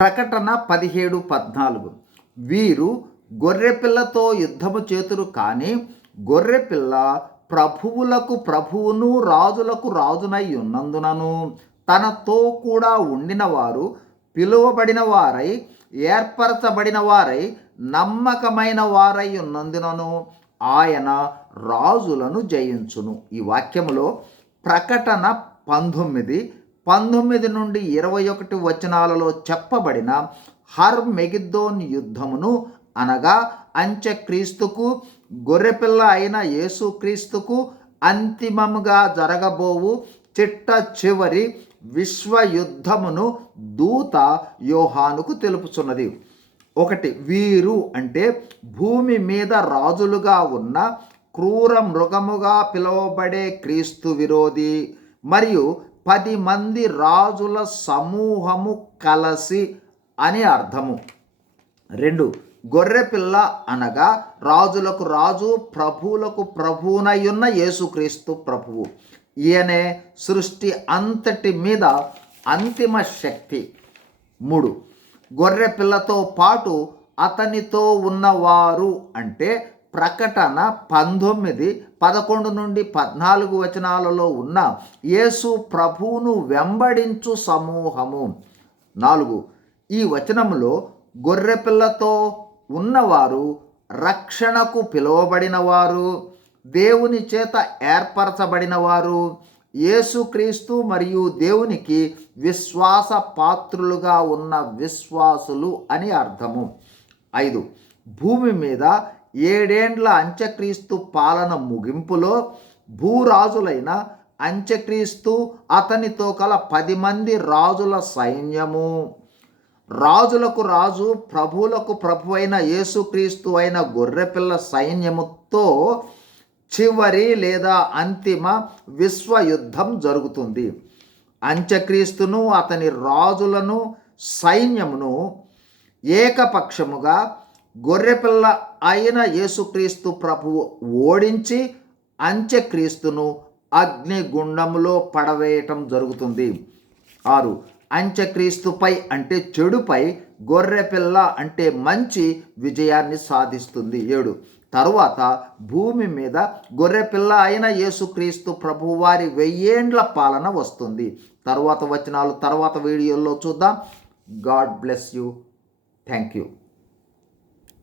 ప్రకటన పదిహేడు పద్నాలుగు. వీరు గొర్రెపిల్లతో యుద్ధము చేతురు కానీ గొర్రెపిల్ల ప్రభువులకు ప్రభువును రాజులకు రాజునై ఉన్నందునను. తనతో కూడా ఉండిన వారు పిలువబడిన వారై ఏర్పరచబడిన వారై నమ్మకమైన వారై ఉన్నందునను. ఆయన రాజులను జయించును. ఈ వాక్యములో ప్రకటన పంతొమ్మిది పంతొమ్మిది నుండి ఇరవై ఒకటి వచనాలలో చెప్పబడిన హర్ మెగిద్దోన్ యుద్ధమును అనగా అంత్యక్రీస్తుకు గొర్రెపిల్ల అయిన యేసుక్రీస్తుకు అంతిమముగా జరగబోవు చిట్ట చివరి విశ్వయుద్ధమును దూత యోహానుకు తెలుపుచున్నది. ఒకటి వీరు అంటే భూమి మీద రాజులుగా ఉన్న క్రూర మృగముగా పిలువబడే క్రీస్తు విరోధి మరియు పది మంది రాజుల సమూహము కలసి అని అర్థము. రెండు గొర్రెపిల్ల అనగా రాజులకు రాజు ప్రభువులకు ప్రభువునయున్న యేసుక్రీస్తు ప్రభువు. ఈయనే సృష్టి అంతటి మీద అంతిమ శక్తి. మూడు గొర్రె పిల్లతో పాటు అతనితో ఉన్నవారు అంటే ప్రకటన పంతొమ్మిది పదకొండు నుండి పద్నాలుగు వచనాలలో ఉన్న యేసు ప్రభువును వెంబడించు సమూహము. నాలుగు ఈ వచనములో గొర్రెపిల్లతో ఉన్నవారు రక్షణకు పిలువబడినవారు దేవుని చేత ఏర్పరచబడినవారు యేసుక్రీస్తు మరియు దేవునికి విశ్వాస పాత్రులుగా ఉన్న విశ్వాసులు అని అర్థము. ఐదు భూమి మీద ఏడేండ్ల అంత్యక్రీస్తు పాలన ముగింపులో భూరాజులైన అంత్యక్రీస్తు అతనితో కల పది మంది రాజుల సైన్యము. రాజులకు రాజు ప్రభువులకు ప్రభు అయిన యేసుక్రీస్తు అయిన గొర్రెపిల్ల సైన్యముతో చివరి లేదా అంతిమ విశ్వయుద్ధం జరుగుతుంది. అంత్యక్రీస్తును అతని రాజులను సైన్యమును ఏకపక్షముగా గొర్రెపిల్ల అయిన యేసుక్రీస్తు ప్రభువు ఓడించి అంత్యక్రీస్తును అగ్నిగుండంలో పడవేయటం జరుగుతుంది. ఆరు అంత్యక్రీస్తుపై అంటే చెడుపై గొర్రెపిల్ల అంటే మంచి విజయాన్ని సాధిస్తుంది. ఏడు తరువాత భూమి మీద గొర్రెపిల్ల అయిన యేసుక్రీస్తు ప్రభువారి వెయ్యేండ్ల పాలన వస్తుంది. తర్వాత వచనాలు తర్వాత వీడియోల్లో చూద్దాం. God bless you. Thank you